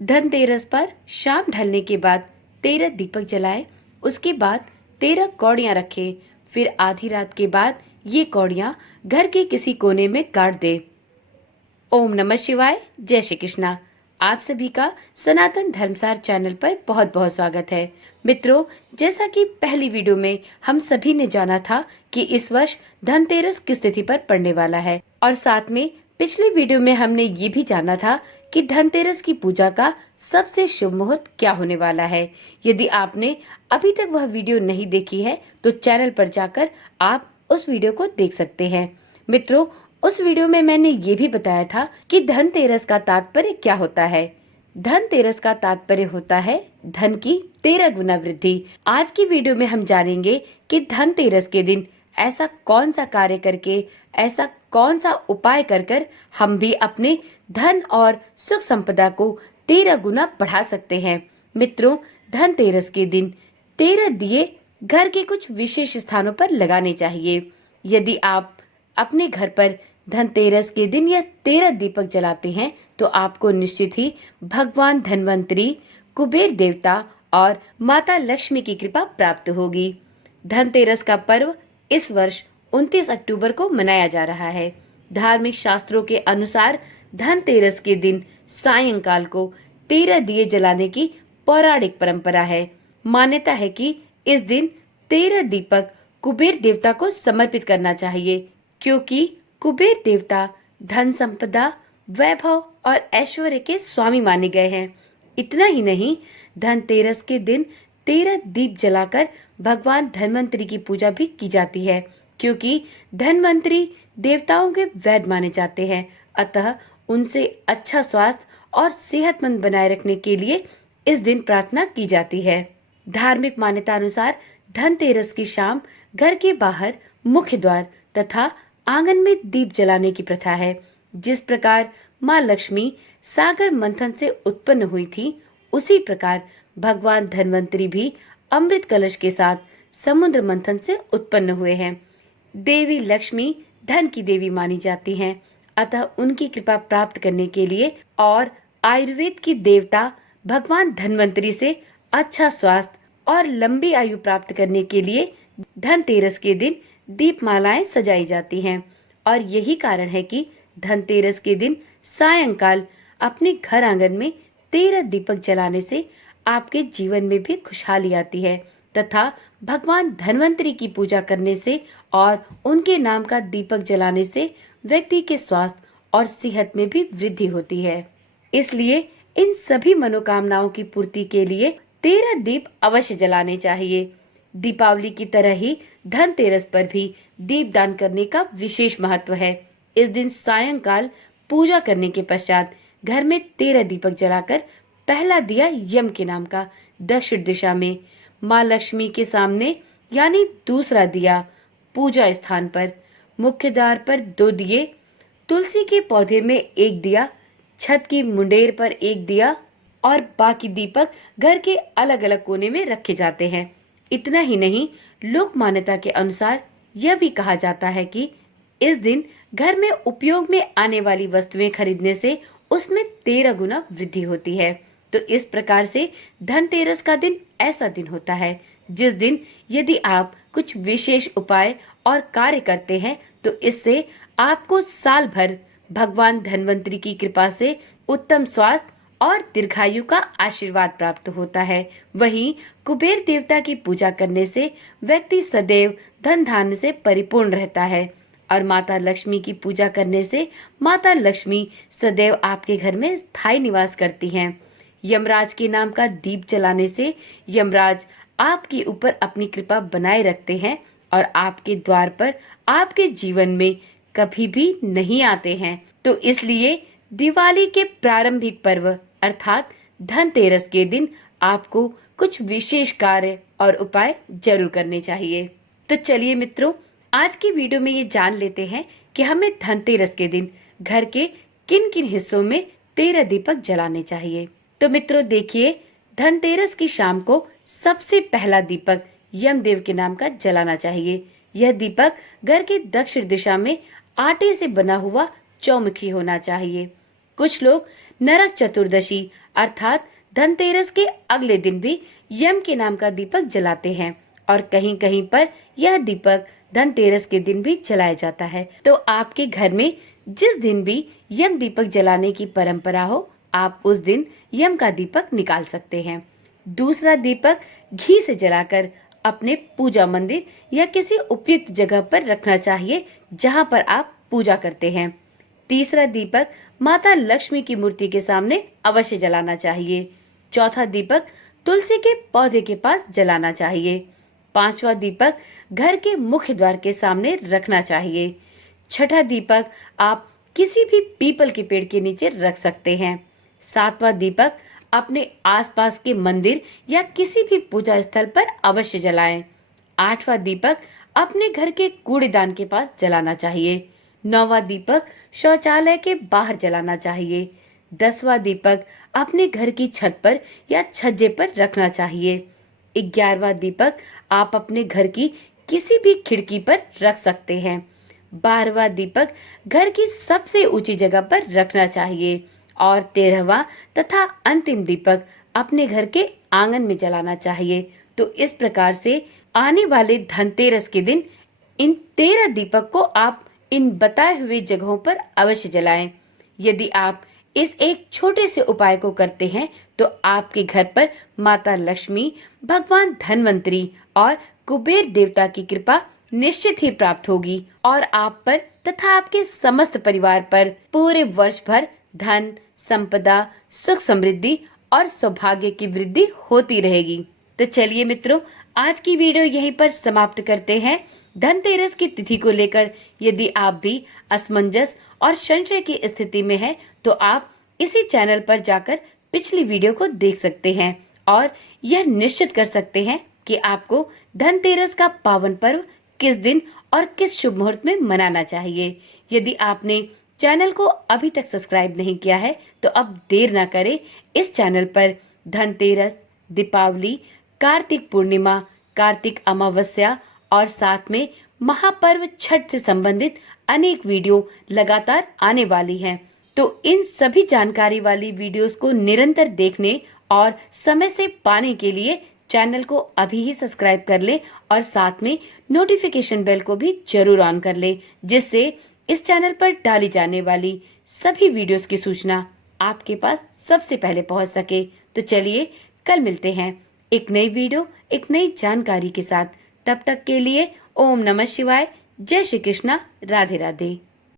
धनतेरस पर शाम ढलने के बाद 13 दीपक जलाए, उसके बाद 13 कौड़ियां रखे, फिर आधी रात के बाद ये कौड़ियां घर के किसी कोने में गाड़ दे। ओम नमः शिवाय। जय श्री कृष्णा। आप सभी का सनातन धर्मसार चैनल पर बहुत बहुत स्वागत है। मित्रों, जैसा कि पहली वीडियो में हम सभी ने जाना था कि इस वर्ष धनतेरस किस तिथि पर पड़ने वाला है, और साथ में पिछली वीडियो में हमने ये भी जाना था कि धनतेरस की पूजा का सबसे शुभ मुहूर्त क्या होने वाला है। यदि आपने अभी तक वह वीडियो नहीं देखी है तो चैनल पर जाकर आप उस वीडियो को देख सकते हैं। मित्रों, उस वीडियो में मैंने ये भी बताया था कि धनतेरस का तात्पर्य क्या होता है। धनतेरस का तात्पर्य होता है धन की 13 गुना वृद्धि। आज की वीडियो में हम जानेंगे कि धनतेरस के दिन ऐसा कौन सा कार्य करके, ऐसा कौन सा उपाय कर हम भी अपने धन और सुख संपदा को 13 गुना बढ़ा सकते हैं। मित्रों, धनतेरस के दिन 13 दिए घर के कुछ विशेष स्थानों पर लगाने चाहिए। यदि आप अपने घर पर धनतेरस के दिन यह 13 दीपक जलाते हैं तो आपको निश्चित ही भगवान धन्वंतरी, कुबेर देवता और माता लक्ष्मी की कृपा प्राप्त होगी। धनतेरस का पर्व इस वर्ष 29 अक्टूबर को मनाया जा रहा है। धार्मिक शास्त्रों के अनुसार धनतेरस के दिन सायंकाल को 13 दिए जलाने की पौराणिक परंपरा है। मान्यता है कि इस दिन 13 दीपक कुबेर देवता को समर्पित करना चाहिए, क्योंकि कुबेर देवता धन संपदा, वैभव और ऐश्वर्य के स्वामी माने गए हैं। इतना ही नहीं, धनतेरस के दिन 13 दीप जलाकर भगवान धन्वंतरी की पूजा भी की जाती है, क्योंकि धन्वंतरी देवताओं के वैद्य माने जाते हैं। अतः उनसे अच्छा स्वास्थ्य और सेहतमंद बनाए रखने के लिए इस दिन प्रार्थना की जाती है। धार्मिक मान्यता अनुसार धनतेरस की शाम घर के बाहर मुख्य द्वार तथा आंगन में दीप जलाने की प्रथा है। जिस प्रकार माँ लक्ष्मी सागर मंथन से उत्पन्न हुई थी, उसी प्रकार भगवान धन्वंतरी भी अमृत कलश के साथ समुद्र मंथन से उत्पन्न हुए हैं। देवी लक्ष्मी धन की देवी मानी जाती हैं, अतः उनकी कृपा प्राप्त करने के लिए और आयुर्वेद की देवता भगवान धन्वंतरी से अच्छा स्वास्थ्य और लंबी आयु प्राप्त करने के लिए धनतेरस के दिन दीपमालाएं सजाई जाती हैं। और यही कारण है कि धनतेरस के दिन सायंकाल अपने घर आंगन में 13 दीपक जलाने से आपके जीवन में भी खुशहाली आती है तथा भगवान धन्वंतरी की पूजा करने से और उनके नाम का दीपक जलाने से व्यक्ति के स्वास्थ्य और सेहत में भी वृद्धि होती है। इसलिए इन सभी मनोकामनाओं की पूर्ति के लिए 13 दीप अवश्य जलाने चाहिए। दीपावली की तरह ही धनतेरस पर भी दीप दान करने का विशेष महत्व है। इस दिन सायंकाल पूजा करने के पश्चात घर में 13 दीपक जलाकर पहला दिया यम के नाम का दक्षिण दिशा में माँ लक्ष्मी के सामने, यानी दूसरा दिया पूजा स्थान पर, मुख्य द्वार पर 2 दिए, तुलसी के पौधे में 1 दिया, छत की मुंडेर पर 1 दिया और बाकी दीपक घर के अलग अलग कोने में रखे जाते हैं। इतना ही नहीं, लोक मान्यता के अनुसार यह भी कहा जाता है कि इस दिन घर में उपयोग में आने वाली वस्तुएं खरीदने से उसमें 13 गुना वृद्धि होती है। तो इस प्रकार से धनतेरस का दिन ऐसा दिन होता है जिस दिन यदि आप कुछ विशेष उपाय और कार्य करते हैं तो इससे आपको साल भर भगवान धन्वंतरी की कृपा से उत्तम स्वास्थ्य और दीर्घायु का आशीर्वाद प्राप्त होता है। वहीं कुबेर देवता की पूजा करने से व्यक्ति सदैव धन धान्य से परिपूर्ण रहता है और माता लक्ष्मी की पूजा करने से माता लक्ष्मी सदैव आपके घर में स्थायी निवास करती हैं। यमराज के नाम का दीप जलाने से यमराज आपके ऊपर अपनी कृपा बनाए रखते हैं और आपके द्वार पर आपके जीवन में कभी भी नहीं आते हैं। तो इसलिए दिवाली के प्रारंभिक पर्व अर्थात धनतेरस के दिन आपको कुछ विशेष कार्य और उपाय जरूर करने चाहिए। तो चलिए मित्रों, आज की वीडियो में ये जान लेते हैं कि हमें धनतेरस के दिन घर के किन किन हिस्सों में 13 दीपक जलाने चाहिए। तो मित्रों देखिए, धनतेरस की शाम को सबसे पहला दीपक यमदेव के नाम का जलाना चाहिए। यह दीपक घर के दक्षिण दिशा में आटे से बना हुआ चौमुखी होना चाहिए। कुछ लोग नरक चतुर्दशी अर्थात धनतेरस के अगले दिन भी यम के नाम का दीपक जलाते हैं और कहीं कहीं पर यह दीपक धनतेरस के दिन भी जलाया जाता है। तो आपके घर में जिस दिन भी यम दीपक जलाने की परंपरा हो, आप उस दिन यम का दीपक निकाल सकते हैं। दूसरा दीपक घी से जलाकर अपने पूजा मंदिर या किसी उपयुक्त जगह पर रखना चाहिए जहां पर आप पूजा करते हैं। तीसरा दीपक माता लक्ष्मी की मूर्ति के सामने अवश्य जलाना चाहिए। चौथा दीपक तुलसी के पौधे के पास जलाना चाहिए। पांचवा दीपक घर के मुख्य द्वार के सामने रखना चाहिए। छठा दीपक आप किसी भी पीपल के पेड़ के नीचे रख सकते हैं। सातवां दीपक अपने आसपास के मंदिर या किसी भी पूजा स्थल पर अवश्य जलाएं। आठवां दीपक अपने घर के कूड़ेदान के पास जलाना चाहिए। नौवां दीपक शौचालय के बाहर जलाना चाहिए। 10वां दीपक अपने घर की छत पर या छज्जे पर रखना चाहिए। 11वां दीपक आप अपने घर की किसी भी खिड़की पर रख सकते हैं। 12वां दीपक घर की सबसे ऊंची जगह पर रखना चाहिए और 13वां तथा अंतिम दीपक अपने घर के आंगन में जलाना चाहिए। तो इस प्रकार से आने वाले धनतेरस के दिन इन 13 दीपक को आप इन बताए हुए जगहों पर अवश्य जलाएं। यदि आप इस एक छोटे से उपाय को करते हैं तो आपके घर पर माता लक्ष्मी, भगवान धनवंतरी और कुबेर देवता की कृपा निश्चित ही प्राप्त होगी और आप पर तथा आपके समस्त परिवार पर पूरे वर्ष भर धन, संपदा, सुख समृद्धि और सौभाग्य की वृद्धि होती रहेगी। तो चलिए मित्रों, आज की वीडियो यहीं पर समाप्त करते हैं। धनतेरस की तिथि को लेकर यदि आप भी असमंजस और संशय की स्थिति में हैं, तो आप इसी चैनल पर जाकर पिछली वीडियो को देख सकते हैं और यह निश्चित कर सकते हैं कि आपको धनतेरस का पावन पर्व किस दिन और किस शुभ मुहूर्त में मनाना चाहिए। यदि आपने चैनल को अभी तक सब्सक्राइब नहीं किया है तो अब देर ना करें, इस चैनल पर धनतेरस, दीपावली, कार्तिक पूर्णिमा, कार्तिक अमावस्या और साथ में महापर्व छठ से संबंधित अनेक वीडियो लगातार आने वाली हैं। तो इन सभी जानकारी वाली वीडियोस को निरंतर देखने और समय से पाने के लिए चैनल को अभी ही सब्सक्राइब कर ले और साथ में नोटिफिकेशन बेल को भी जरूर ऑन कर ले, जिससे इस चैनल पर डाली जाने वाली सभी वीडियोस की सूचना आपके पास सबसे पहले पहुंच सके। तो चलिए कल मिलते हैं एक नई वीडियो, एक नई जानकारी के साथ। तब तक के लिए ओम नमः शिवाय, जय श्री कृष्णा, राधे राधे।